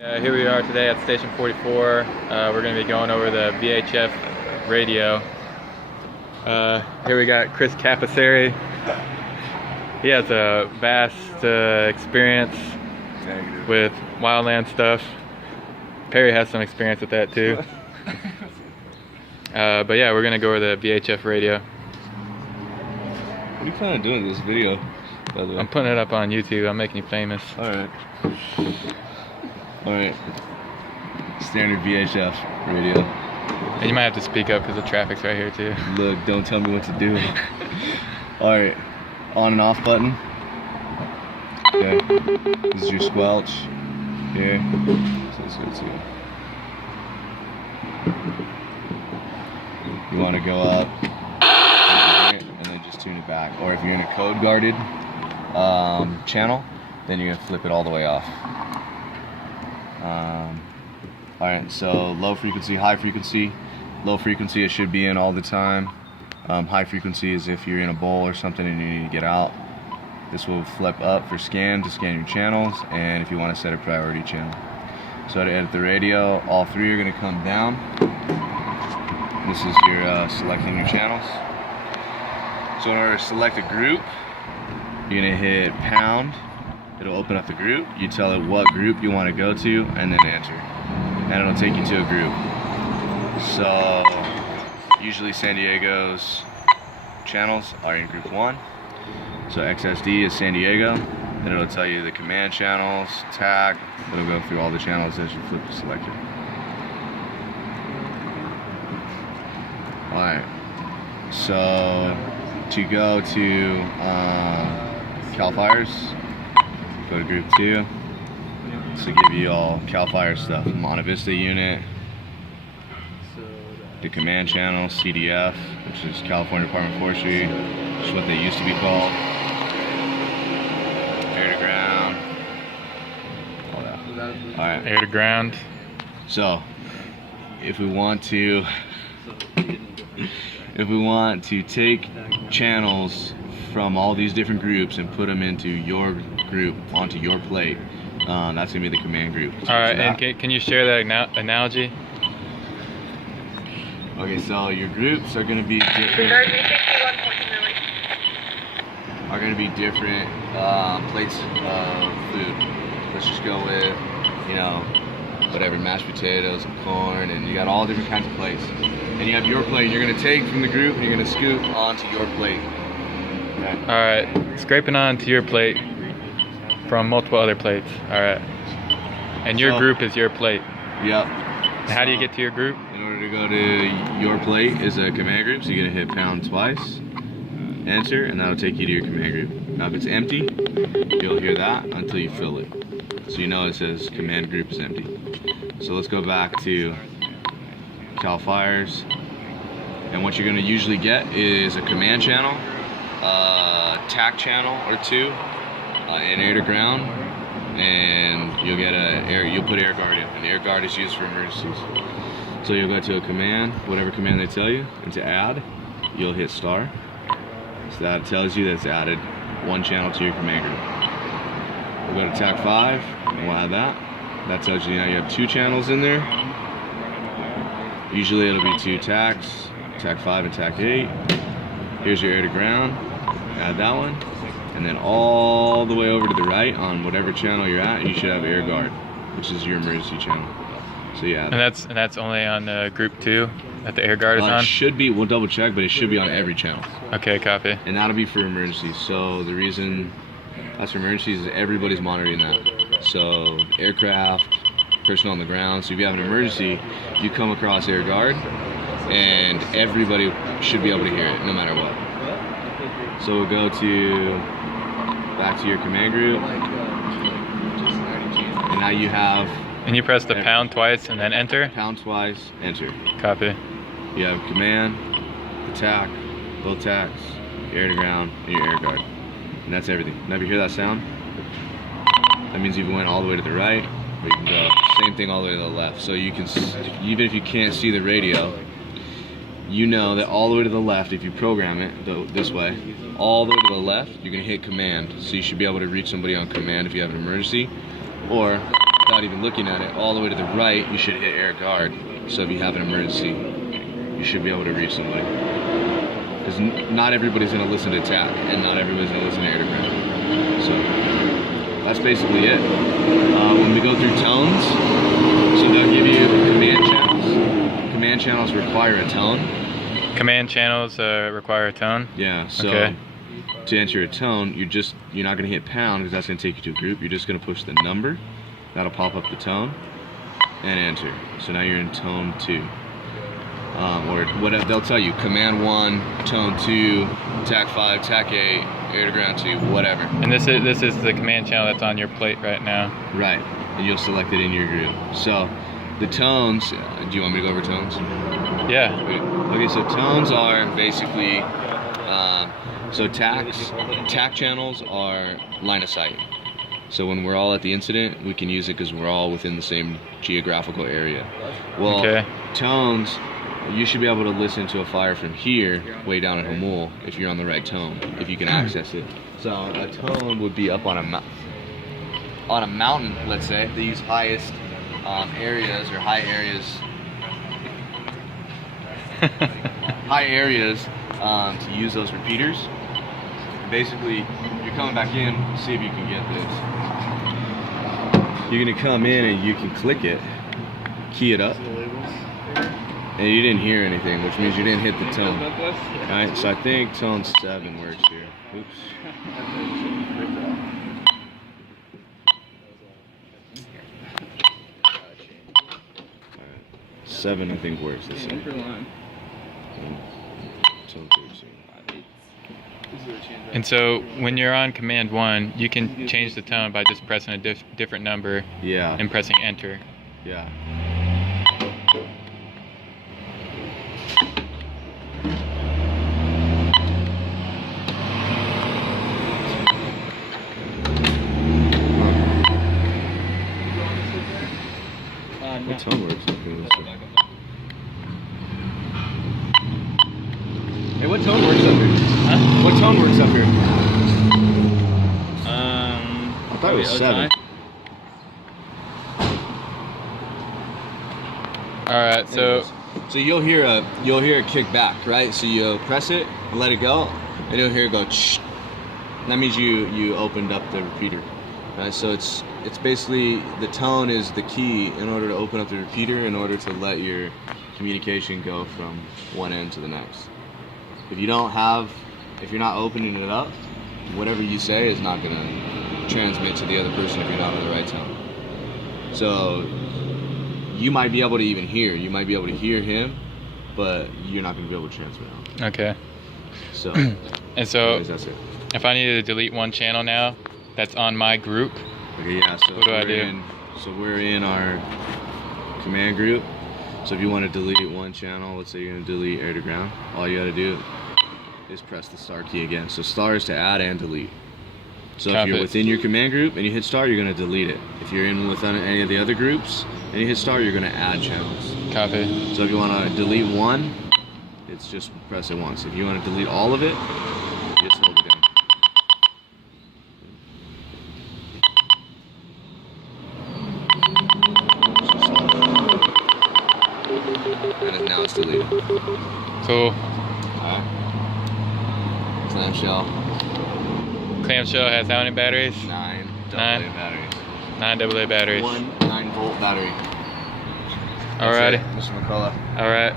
Here we are today at Station 44. We're going to be going over the VHF radio. Here we got Chris Capaceri. He has a vast experience with wildland stuff. Perry has some experience with that too. But yeah, we're going to go over the VHF radio. What are you planning on doing with this video, by the way? I'm putting it up on YouTube. I'm making you famous. Alright. Standard VHF radio. And you might have to speak up because the traffic's right here too. Look, don't tell me what to do. Alright. On and off button. Okay. This is your squelch. Here. So let's go to. You want to go up and then just tune it back. Or if you're in a code guarded channel, then you're going to flip it all the way off. Alright, so low frequency, high frequency. Low frequency, it should be in all the time. High frequency is if you're in a bowl or something and you need to get out. This will flip up for scan to scan your channels, and if you want to set a priority channel. So to edit the radio, all three are going to come down. This is your selecting your channels. So in order to select a group, you're going to hit pound. It'll open up the group. You tell it what group you want to go to, and then enter. And it'll take you to a group. So usually San Diego's channels are in group 1. So XSD is San Diego. Then it'll tell you the command channels, tag. It'll go through all the channels as you flip the selector. Alright. So to go to Cal Fires, go to group 2 to give you all Cal Fire stuff. Monte Vista unit, the command channel, CDF, which is California Department of Forestry, which is what they used to be called. Air to ground, all that. Alright. Air to ground. So if we want to take channels from all these different groups and put them into your group, onto your plate, that's going to be the command group. So Alright, and can you share that analogy? Okay, so your groups are going to be different. Plates of food. Let's just go with, whatever, mashed potatoes and corn, and you got all different kinds of plates. And you have your plate you're going to take from the group and you're going to scoop onto your plate. Okay. Alright, scraping onto your plate from multiple other plates. Alright. And your group is your plate. Yep. How do you get to your group? In order to go to your plate is a command group, so you're going to hit pound twice, enter, and that'll take you to your command group. Now if it's empty, you'll hear that until you fill it. So you know it says command group is empty. So let's go back to Cal Fires. And what you're going to usually get is a command channel, TAC channel or 2, an air to ground, and you'll get you'll put air guard in. An air guard is used for emergencies. So you'll go to a command, whatever command they tell you, and to add, you'll hit star. So that tells you that's added one channel to your command group. We'll go to TAC 5, and we'll add that. That tells you now you have 2 channels in there. Usually it'll be 2 TACs, TAC 5 and TAC 8. Here's your air to ground, add that one. And then all the way over to the right on whatever channel you're at, you should have air guard, which is your emergency channel. So yeah. And that's only on group 2 that the air guard is on? It should be, we'll double check, but it should be on every channel. Okay, copy. And that'll be for emergencies. So the reason that's for emergencies is everybody's monitoring that. So aircraft, personnel on the ground. So if you have an emergency, you come across air guard, and everybody should be able to hear it, no matter what. So we'll go back to your command group, and now you have. And you press the pound twice and then enter? Pound twice, enter. Copy. You have command, the TAC, both TACs, your air to ground, and your air guard. And that's everything. Now if you hear that sound, that means you went all the way to the right, or you can go same thing all the way to the left. So you can, even if you can't see the radio, you know that all the way to the left, if you program it this way, all the way to the left, you're going to hit command. So you should be able to reach somebody on command if you have an emergency, or without even looking at it, all the way to the right, you should hit air guard. So if you have an emergency, you should be able to reach somebody. Because not everybody's going to listen to TAC, and not everybody's going to listen to air to ground. So that's basically it. When we go through tones, so they'll give you command channels. Command channels require a tone. Command channels require a tone? Yeah, so okay. To enter a tone, you're not going to hit pound because that's going to take you to a group. You're just going to push the number. That'll pop up the tone and enter. So now you're in tone 2. Or what they'll tell you, command 1, tone 2, TAC 5, TAC 8, air to ground 2, whatever. And this is the command channel that's on your plate right now. Right, and you'll select it in your group. So the tones, do you want me to go over tones? Yeah. Okay, so tones are basically, so TAC channels are line of sight. So when we're all at the incident, we can use it because we're all within the same geographical area. Well, okay. Tones, you should be able to listen to a fire from here, way down at Hamul, if you're on the right tone, if you can access it. So a tone would be up on a mountain, let's say. They use highest areas or high areas to use those repeaters. Basically, you're coming back in, see if you can get this. You're gonna come in and you can click it, key it up, and you didn't hear anything, which means you didn't hit the tone. Alright, so I think tone 7 works here. Oops. 7 I think works. Let's see. Tone 13. And so when you're on command 1, you can change the tone by just pressing a different number. Yeah. And pressing enter. Yeah. What tone works up here? Hey, what tone works up here? Huh? What tone works up here? I thought it was 7. All right, so you'll hear it kick back, right? So you press it, let it go, and you'll hear it go. Shh. That means you opened up the repeater, right? So it's basically the tone is the key in order to open up the repeater in order to let your communication go from one end to the next. If you're not opening it up, whatever you say is not gonna transmit to the other person if you're not on the right tone. So you might be able to even hear. You might be able to hear him, but you're not going to be able to transmit out. okay. So, And so anyways, that's it. if I needed to delete one channel now that's on my group, Okay, yeah. So what do I do? We're in our command group. So if you want to delete one channel, let's say you're going to delete air to ground, all you got to do is press the star key again. So star is to add and delete. So if you're within your command group and you hit star, you're going to delete it. If you're in within any of the other groups and you hit star, you're going to add channels. Copy. So if you want to delete one, it's just press it once. If you want to delete all of it, you just hold it down. And now it's deleted. Cool. Alright. Clamshell. Clamshell has how many batteries? 9 AA batteries. 9 AA batteries. One 9-volt battery. Alrighty. Mr. McCullough. Alright.